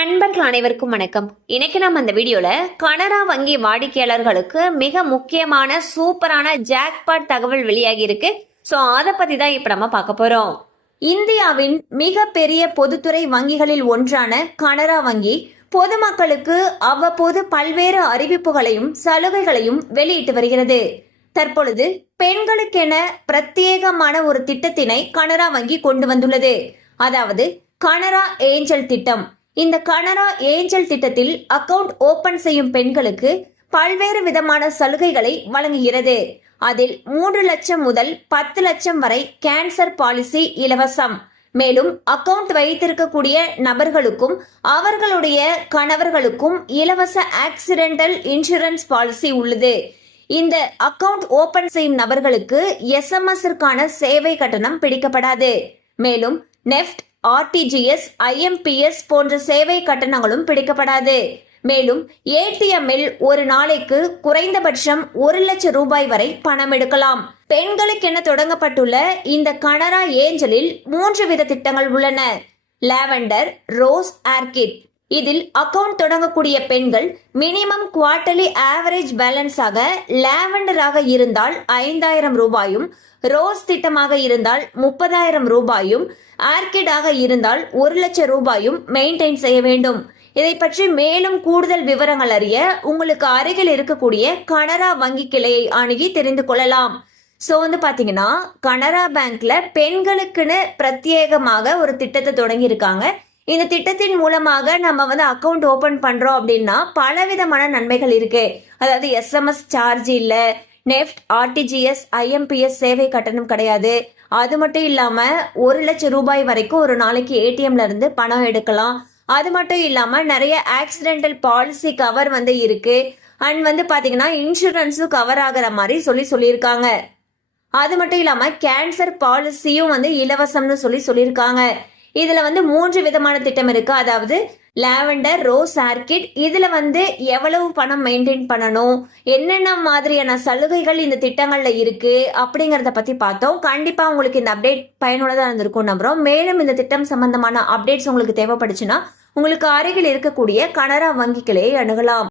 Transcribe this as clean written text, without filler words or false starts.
நண்பர்கள் அனைவருக்கும் வணக்கம். இன்னைக்கு நம்ம இந்த வீடியோல கனரா வங்கி வாடிக்கையாளர்களுக்கு மிக முக்கியமான சூப்பரான ஜாக்பாட் தகவல் வெளியாகி இருக்கு. சோ அதை பத்தி தான் இப்ப நம்ம பார்க்க போறோம். இந்தியாவின் மிக பெரிய பொதுத்துறை வங்கிகளில் ஒன்றான கனரா வங்கி பொதுமக்களுக்கு அவ்வப்போது பல்வேறு அறிவிப்புகளையும் சலுகைகளையும் வெளியிட்டு வருகிறது. தற்பொழுது பெண்களுக்கென பிரத்யேகமான ஒரு திட்டத்தினை கனரா வங்கி கொண்டு வந்துள்ளது. அதாவது கனரா ஏஞ்சல் திட்டம். இந்த கனரா ஏஞ்சல் திட்டத்தில் அக்கவுண்ட் ஓபன் செய்யும் பெண்களுக்கு பல்வேறு விதமான சலுகைகளை வழங்குகிறது. அதில் 3 லட்சம் முதல் 10 லட்சம் வரை கேன்சர் பாலிசி இலவசம். மேலும் அக்கவுண்ட் வைத்திருக்கக்கூடிய நபர்களுக்கும் அவர்களுடைய கணவர்களுக்கும் இலவச ஆக்சிடென்டல் இன்சூரன்ஸ் பாலிசி உள்ளது. இந்த அக்கவுண்ட் ஓபன் செய்யும் நபர்களுக்கு எஸ்எம்எஸ் சேவை கட்டணம் பிடிக்கப்படாது. மேலும் நெஃப்ட், ஆர்டிஜிஎஸ், ஐஎம்பிஎஸ் போன்ற சேவை கட்டணங்களும் பிடிக்கப்படாது. மேலும் ஏடிஎம்மில் ஒரு நாளைக்கு குறைந்தபட்சம் 1 லட்சம் ரூபாய் வரை பணம் எடுக்கலாம். பெண்களுக்கென தொடங்கப்பட்டுள்ள இந்த கனரா ஏஞ்சலில் 3 வித திட்டங்கள் உள்ளன. Lavender, rose, orchid. இதில் அக்கவுண்ட் தொடங்கக்கூடிய பெண்கள் மினிமம் குவார்டர்லி ஆவரேஜ் பேலன்ஸாக லாவெண்டராக இருந்தால் 5000 ரூபாயும், ரோஸ் திட்டமாக இருந்தால் 30,000 ரூபாயும், ஆர்கிடாக இருந்தால் 1 லட்சம் ரூபாயும் மெயின்டைன் செய்ய வேண்டும். இதை பற்றி மேலும் கூடுதல் விவரங்கள் அறிய உங்களுக்கு அருகில் இருக்கக்கூடிய கனரா வங்கி கிளையை அணுகி தெரிந்து கொள்ளலாம். ஸோ பாத்தீங்கன்னா கனரா பேங்க்ல பெண்களுக்குன்னு பிரத்யேகமாக ஒரு திட்டத்தை தொடங்கியிருக்காங்க. இந்த திட்டத்தின் மூலமாக நம்ம அக்கவுண்ட் ஓபன் பண்றோம் அப்படின்னா பலவிதமான நன்மைகள் இருக்கு. அதாவது எஸ்எம்எஸ் சார்ஜ் இல்ல, நெஃப்ட், ஆர்டிஜிஎஸ், ஐஎம்பிஎஸ் சேவை கட்டணம் கிடையாது. அது மட்டும் இல்லாம 1 லட்சம் ரூபாய் வரைக்கும் ஒரு நாளைக்கு ஏடிஎம்ல இருந்து பணம் எடுக்கலாம். அது மட்டும் இல்லாம நிறைய ஆக்சிடென்டல் பாலிசி கவர் இருக்கு. அண்ட் பாத்தீங்கன்னா இன்சூரன்ஸும் கவர் ஆகிற மாதிரி சொல்லியிருக்காங்க. அது மட்டும் இல்லாம கேன்சர் பாலிசியும் இலவசம்னு சொல்லியிருக்காங்க. இதுல 3 விதமான திட்டம் இருக்கு. அதாவது லாவெண்டர், ரோஸ், ஆர்கிட். இதுல எவ்வளவு பணம் மெயின்டைன் பண்ணணும், என்னென்ன மாதிரியான சலுகைகள் இந்த திட்டங்கள்ல இருக்கு அப்படிங்கறத பத்தி பார்த்தோம். கண்டிப்பா உங்களுக்கு இந்த அப்டேட் பயனுள்ளதா இருந்திருக்கும் நம்புறோம். மேலும் இந்த திட்டம் சம்பந்தமான அப்டேட்ஸ் உங்களுக்கு தேவைப்படுச்சுன்னா உங்களுக்கு அருகில் இருக்கக்கூடிய கனரா வங்கி கிளையை அணுகலாம்.